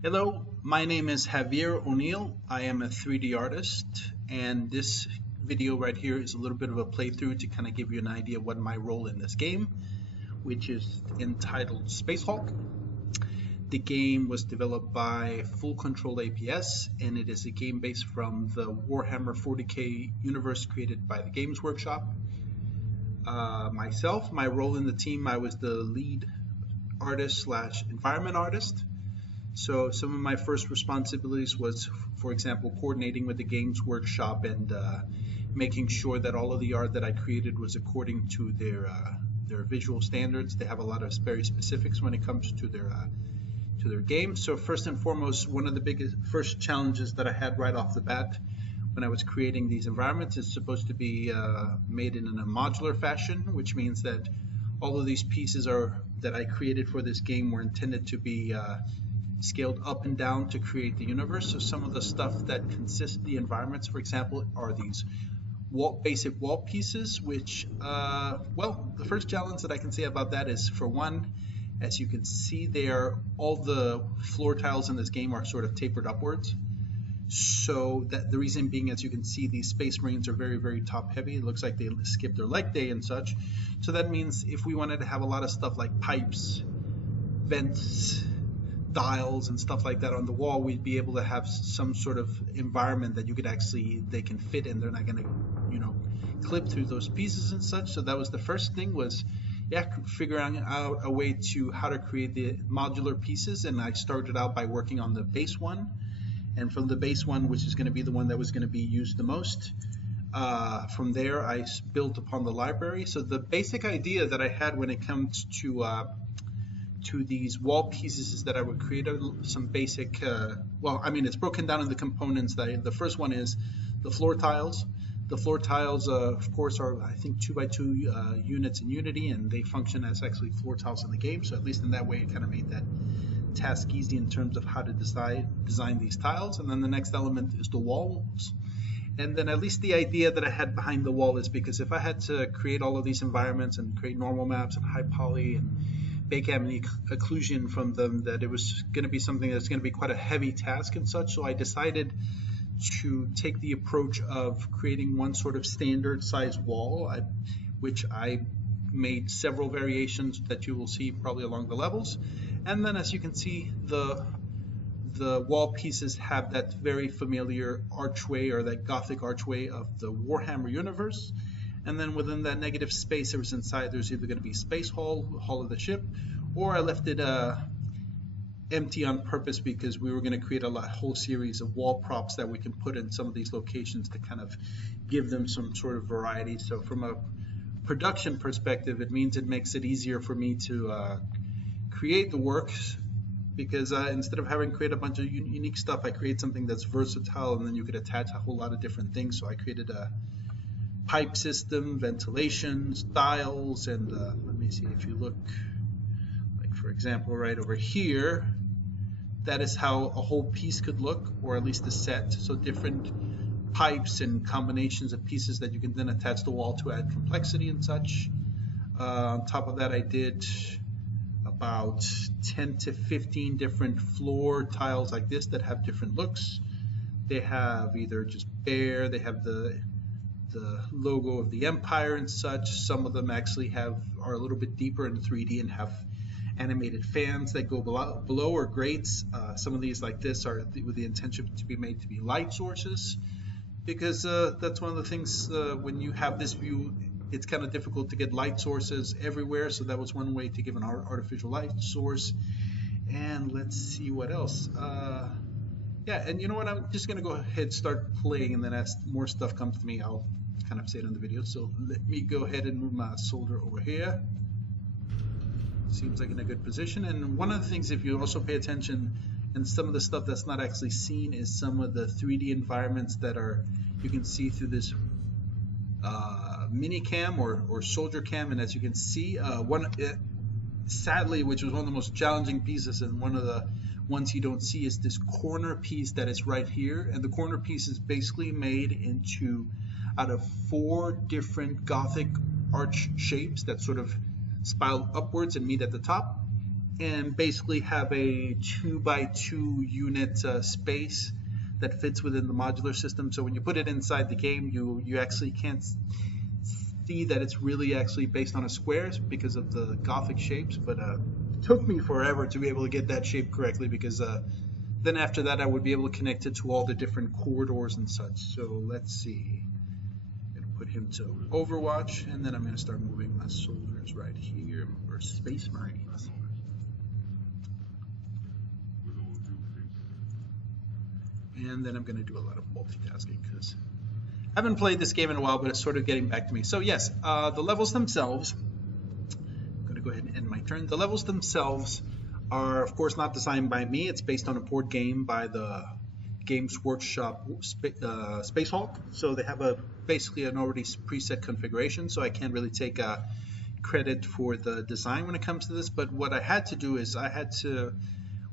Hello, my name is Javier O'Neill. I am a 3D artist, and this video right here is a little bit of a playthrough to kind of give you an idea of what my role in this game, which is entitled Spacehawk. The game was developed by Full Control APS, and it is a game based from the Warhammer 40k universe created by the Games Workshop. My role in the team, I was the lead artist slash environment artist. So some of my first responsibilities was, for example, coordinating with the Games Workshop and making sure that all of the art that I created was according to their visual standards. They have a lot of very specifics when it comes to their games. So first and foremost, one of the biggest first challenges that I had right off the bat when I was creating these environments is supposed to be made in a modular fashion, which means that all of these pieces that I created for this game were intended to be scaled up and down to create the universe. So some of the stuff that consists the environments, for example, are these basic wall pieces, which, the first challenge that I can say about that is, for one, as you can see there, all the floor tiles in this game are sort of tapered upwards. So that the reason being, as you can see, these Space Marines are very, very top heavy. It looks like they skipped their leg day and such. So that means if we wanted to have a lot of stuff like pipes, vents, dials and stuff like that on the wall, we'd be able to have some sort of environment that they can fit in. They're not going to, clip through those pieces and such. So that was the first thing, was figuring out a way to how to create the modular pieces. And I started out by working on the base one, and from the base one, which is going to be the one that was going to be used the most, from there I built upon the library. So the basic idea that I had when it comes to these wall pieces is that I would create some basic, it's broken down into components. The first one is the floor tiles. The floor tiles, of course, are, I think, 2x2 units in Unity, and they function as actually floor tiles in the game. So at least in that way, it kind of made that task easy in terms of how to design these tiles. And then the next element is the walls. And then at least the idea that I had behind the wall is, because if I had to create all of these environments and create normal maps and high poly and bake any occlusion from them, that it was going to be something that's going to be quite a heavy task and such. So I decided to take the approach of creating one sort of standard size wall, which I made several variations that you will see probably along the levels. And then, as you can see, the wall pieces have that very familiar archway, or that Gothic archway of the Warhammer universe. And then within that negative space that was inside, there's either going to be Space Hall, Hall of the Ship, or I left it empty on purpose because we were going to create a whole series of wall props that we can put in some of these locations to kind of give them some sort of variety. So from a production perspective, it means it makes it easier for me to create the works, because instead of having to create a bunch of unique stuff, I create something that's versatile, and then you could attach a whole lot of different things. So I created a pipe system, ventilations, dials, and let me see, if you look, like for example, right over here, that is how a whole piece could look, or at least a set. So different pipes and combinations of pieces that you can then attach the wall to add complexity and such. On top of that, I did about 10 to 15 different floor tiles like this that have different looks. They have either just bare, they have the logo of the Empire and such. Some of them actually are a little bit deeper in 3D and have animated fans that go below, or grates. Some of these like this are with the intention to be made to be light sources, because that's one of the things, when you have this view, it's kind of difficult to get light sources everywhere. So that was one way to give an artificial light source. And let's see what else. And you know what, I'm just going to go ahead, start playing, and then as more stuff comes to me, I'll kind of say it on the video. So let me go ahead and move my soldier over here. Seems like in a good position. And one of the things, if you also pay attention, and some of the stuff that's not actually seen, is some of the 3D environments that you can see through this mini cam or soldier cam. And as you can see, sadly, which was one of the most challenging pieces, and one of the ones you don't see, is this corner piece that is right here. And the corner piece is basically made out of 4 different Gothic arch shapes that sort of spiral upwards and meet at the top. and basically have a 2x2 unit space that fits within the modular system. So when you put it inside the game, you actually can't see that it's really actually based on a square because of the Gothic shapes, but it took me forever to be able to get that shape correctly, because then after that I would be able to connect it to all the different corridors and such. So let's see. I'm going to put him to Overwatch, and then I'm going to start moving my soldiers right here, or Space Marines. And then I'm going to do a lot of multitasking because I haven't played this game in a while, but it's sort of getting back to me. So yes, the levels themselves, I'm going to go ahead and end my turn. The levels themselves are, of course, not designed by me. It's based on a board game by the Games Workshop Space Hulk. So they have basically an already preset configuration, so I can't really take credit for the design when it comes to this. But what I had to do is I had to,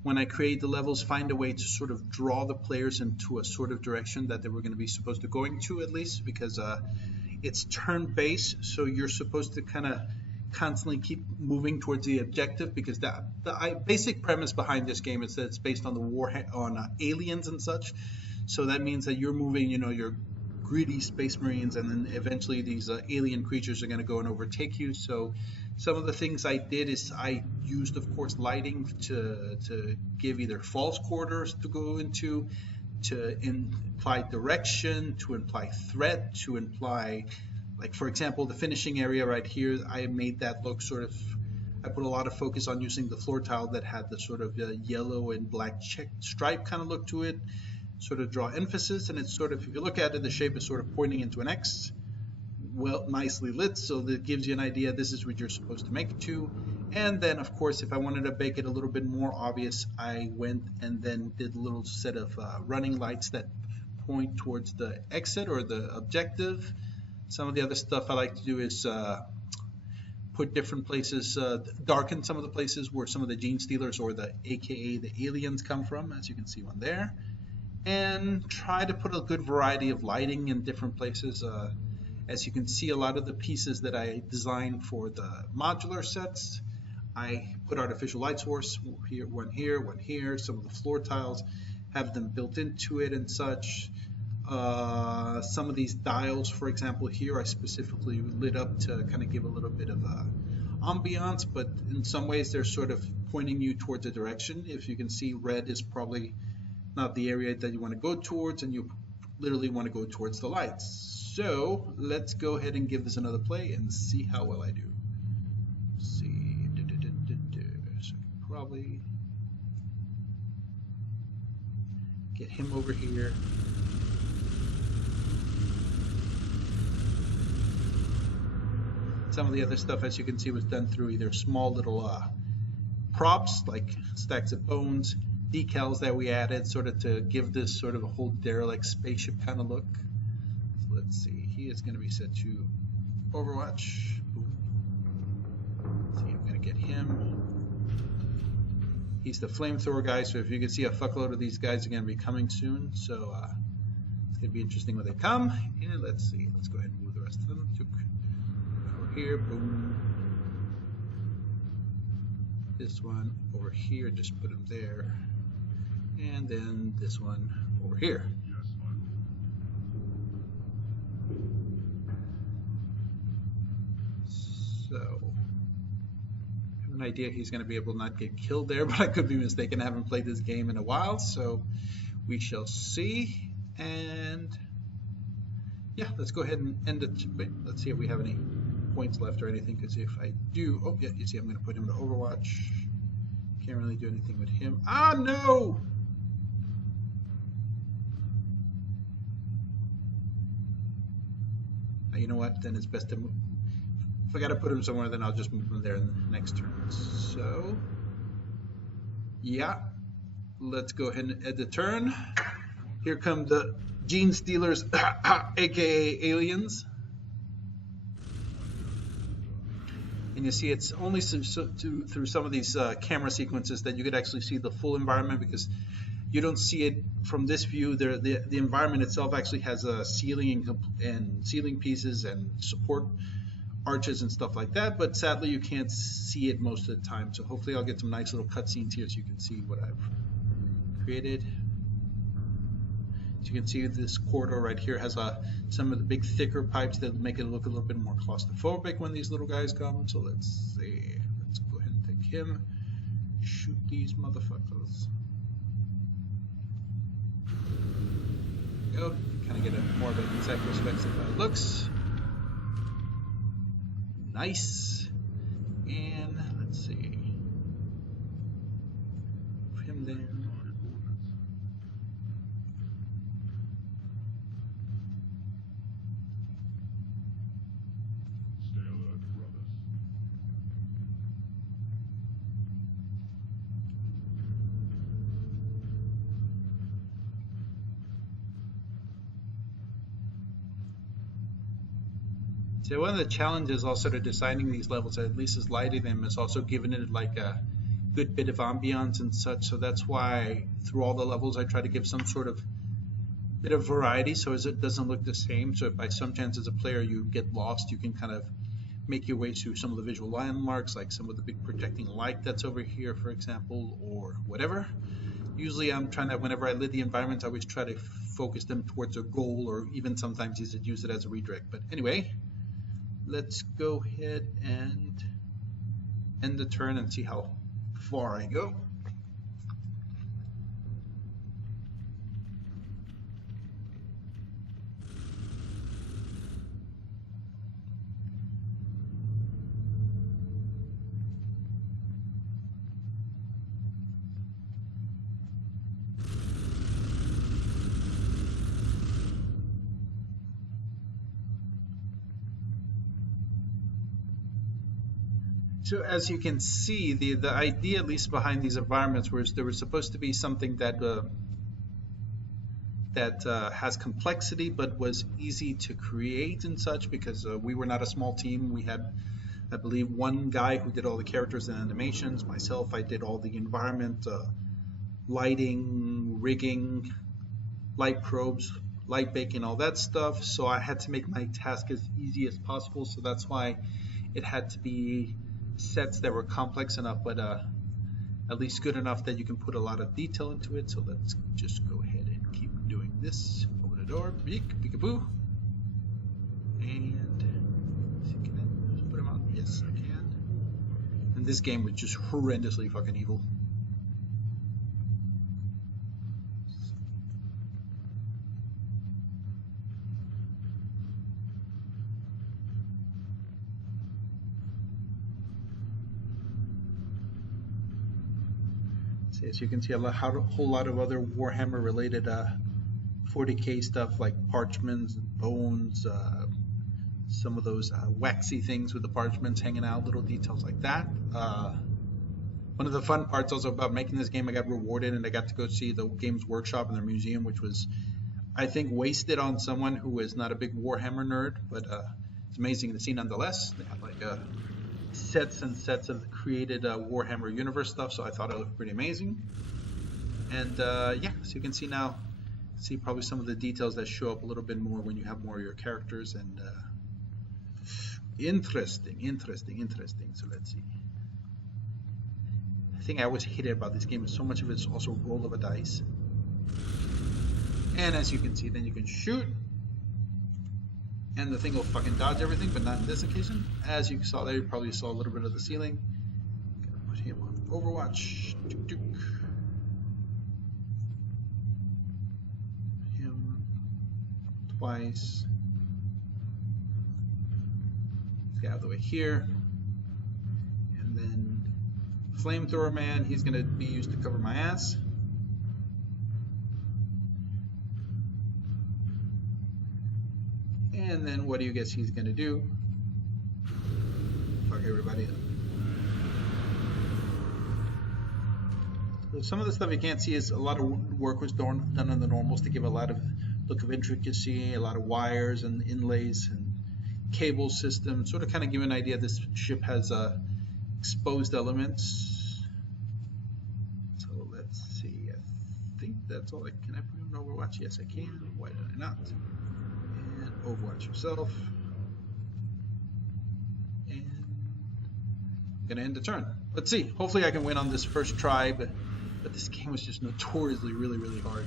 when I create the levels, find a way to sort of draw the players into a sort of direction that they were going to be supposed to going to, at least, because it's turn-based, so you're supposed to kind of constantly keep moving towards the objective, because the basic premise behind this game is that it's based on the war on aliens and such. So that means that you're moving, your greedy Space Marines, and then eventually these alien creatures are going to go and overtake you. So some of the things I did is I used, of course, lighting to give either false corridors to go into, to imply direction, to imply threat, to imply, like, for example, the finishing area right here, I made that look sort of, I put a lot of focus on using the floor tile that had the sort of yellow and black check stripe kind of look to it, sort of draw emphasis, and it's sort of, if you look at it, the shape is sort of pointing into an X, well, nicely lit, so that gives you an idea this is what you're supposed to make it to. And then, of course, if I wanted to make it a little bit more obvious, I went and then did a little set of running lights that point towards the exit or the objective. Some of the other stuff I like to do is put different places, darken some of the places where some of the gene stealers, or the AKA the aliens, come from, as you can see one there, and try to put a good variety of lighting in different places. As you can see, a lot of the pieces that I designed for the modular sets, I put artificial light source here, one here. Some of the floor tiles have them built into it and such. Some of these dials, for example, here I specifically lit up to kind of give a little bit of ambiance, but in some ways they're sort of pointing you towards a direction. If you can see, red is probably not the area that you want to go towards, and you literally want to go towards the lights. So let's go ahead and give this another play and see how well I do. Let's see, so I can probably get him over here. Some of the other stuff, as you can see, was done through either small little props like stacks of bones, decals that we added sort of to give this sort of a whole derelict spaceship kind of look. So let's see, he is going to be set to Overwatch. Let's see, I'm going to get him. He's the flamethrower guy, so if you can see, a fuckload of these guys are going to be coming soon, so it's going to be interesting when they come. And let's see, let's go ahead and move the rest of them. Over here, boom. This one over here, just put him there. And then this one over here. So, I have an idea he's going to be able to not get killed there, but I could be mistaken. I haven't played this game in a while, so we shall see. And yeah, let's go ahead and end it. Wait, let's see if we have any points left or anything, because if I do, oh yeah, you see I'm going to put him to Overwatch. Can't really do anything with him. Ah, no! You know what, then it's best to move. If I got to put him somewhere, then I'll just move him there in the next turn. So, yeah, let's go ahead and end the turn. Here come the Gene Stealers, aka aliens. And you see, it's only through some of these camera sequences that you could actually see the full environment, because you don't see it from this view. The environment itself actually has a ceiling and ceiling pieces and support arches and stuff like that, but sadly you can't see it most of the time. So hopefully I'll get some nice little cutscenes here so you can see what I've created. As you can see, this corridor right here has some of the big thicker pipes that make it look a little bit more claustrophobic when these little guys come. So let's see. Let's go ahead and take him. Shoot these motherfuckers. There we go. Kind of get more of an inside perspective of how it looks. Nice. And let's see. Put him there. So one of the challenges also to designing these levels, at least as lighting them, is also giving it like a good bit of ambiance and such. So that's why through all the levels I try to give some sort of bit of variety so as it doesn't look the same. So if by some chance as a player you get lost, you can kind of make your way through some of the visual landmarks, like some of the big projecting light that's over here, for example, or whatever. Usually I'm trying to, whenever I lit the environments, I always try to focus them towards a goal, or even sometimes use it as a redirect. But anyway, let's go ahead and end the turn and see how far I go. So as you can see, the idea, at least behind these environments, was there was supposed to be something that has complexity but was easy to create and such, because we were not a small team. We had, I believe, one guy who did all the characters and animations. Myself, I did all the environment, lighting, rigging, light probes, light baking, all that stuff. So I had to make my task as easy as possible. So that's why it had to be sets that were complex enough, but at least good enough that you can put a lot of detail into it. So let's just go ahead and keep doing this. Open the door, peekaboo. And can I just put him on? Yes, I can. And this game was just horrendously fucking evil. As you can see, a whole lot of other Warhammer related 40k stuff, like parchments and bones, some of those waxy things with the parchments hanging out, little details like that. One of the fun parts also about making this game, I got rewarded and I got to go see the Games Workshop in their museum, which was, I think, wasted on someone who is not a big Warhammer nerd, but it's amazing to see nonetheless. They have like sets and sets of created Warhammer universe stuff, so I thought it looked pretty amazing. And yeah, so you can see now, see probably some of the details that show up a little bit more when you have more of your characters. And interesting. So let's see. The thing I always hated about this game is so much of it is also roll of a dice. And as you can see, then you can shoot, and the thing will fucking dodge everything, but not in this occasion. As you saw there, you probably saw a little bit of the ceiling. Gonna put him on Overwatch. Him twice. Let's get out of the way here. And then Flamethrower Man, he's gonna be used to cover my ass. And then what do you guess he's going to do? Fuck everybody up. So some of the stuff you can't see is a lot of work was done on the normals to give a lot of look of intricacy, a lot of wires and inlays and cable systems, sort of kind of give an idea this ship has exposed elements. So let's see, I think that's all. Can I put him in Overwatch? Yes, I can. Why did I not? Overwatch yourself. gonna end the turn. Let's see. Hopefully I can win on this first try, but this game was just notoriously really, really hard.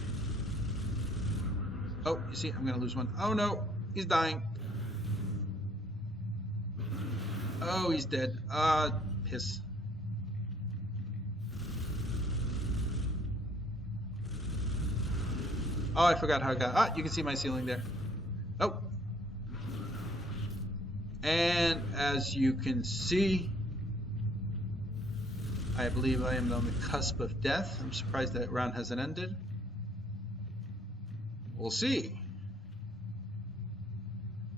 Oh, you see, I'm gonna lose one. Oh no, he's dying. Oh, he's dead. Piss. Oh, I forgot how I got. You can see my ceiling there. Oh. And as you can see, I believe I am on the cusp of death. I'm surprised that round hasn't ended. We'll see.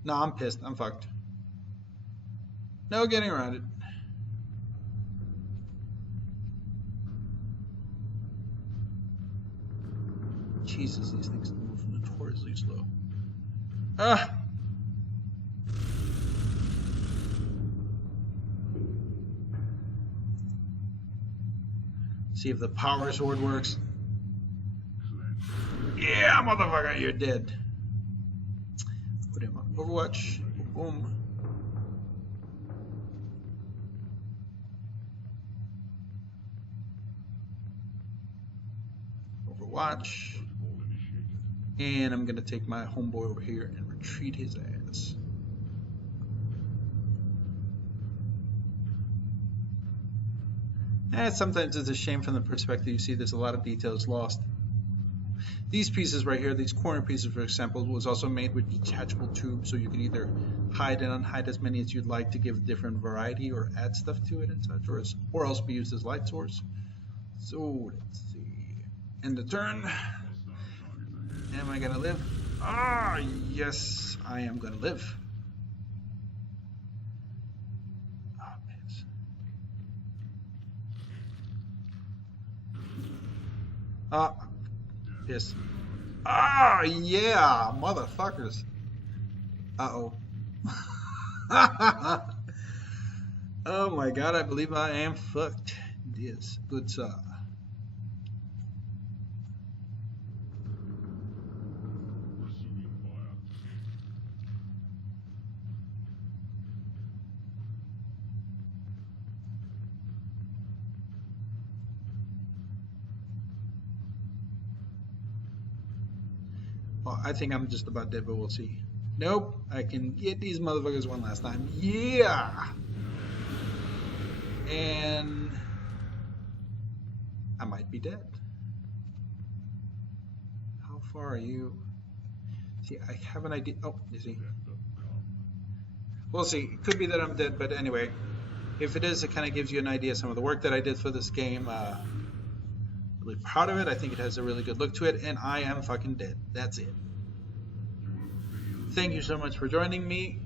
No, I'm pissed. I'm fucked. No getting around it. Jesus, these things move notoriously slow. See if the power sword works. Yeah, motherfucker, you're dead. Put him on Overwatch. Boom. Overwatch. And I'm gonna take my homeboy over here and retreat his ass. Sometimes it's a shame from the perspective you see there's a lot of details lost. These pieces right here, these corner pieces for example, was also made with detachable tubes, so you can either hide and unhide as many as you'd like to give different variety or add stuff to it and such, or else be used as light source. So let's see. End the turn. Am I gonna live? Yes, I am gonna live. Yes. Yeah, motherfuckers. Uh-oh. Oh my god, I believe I am fucked. Yes, good sir. Well, I think I'm just about dead, but we'll see. Nope, I can get these motherfuckers one last time. Yeah! And I might be dead. How far are you? See, I have an idea. Oh, you see. We'll see. It could be that I'm dead, but anyway. If it is, it kind of gives you an idea of some of the work that I did for this game. Really proud of it. I think it has a really good look to it, and I am fucking dead. That's it. Thank you so much for joining me.